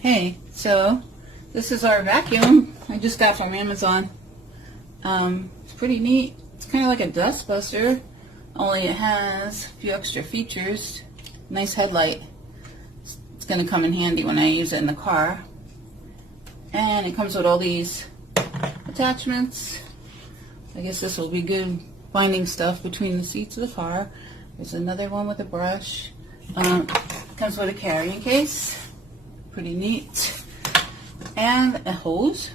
Hey, so this is our vacuum I just got from Amazon. It's pretty neat. It's kind of like a dust buster, only it has a few extra features. Nice headlight. It's going to come in handy when I use it in the car. And it comes with all these attachments. I guess this will be good finding stuff between the seats of the car. There's another one with a brush. Comes with a carrying case. Pretty neat. And a hose,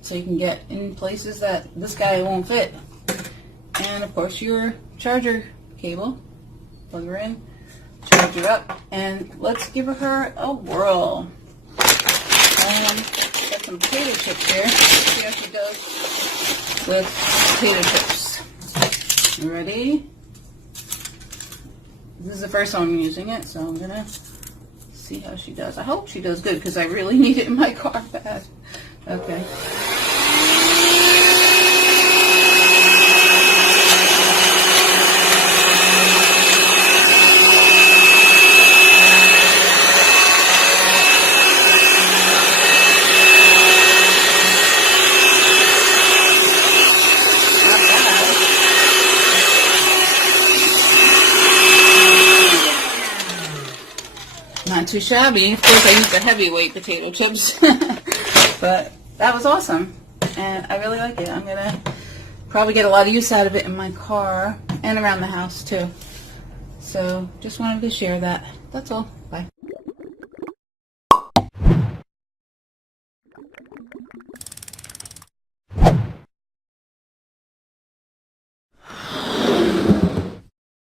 so you can get in places that this guy won't fit. And of course your charger cable. Plug her in, charge her up, and let's give her a whirl. And got some potato chips here. See how she does with potato chips. You ready? This is the first time I'm using it, so I'm gonna see how she does. I hope she does good because I really need it in my car bad. Okay. Not too shabby. Of course, I used the heavyweight potato chips, but that was awesome, and I really like it. I'm gonna probably get a lot of use out of it in my car and around the house too. So, just wanted to share that. That's all. Bye.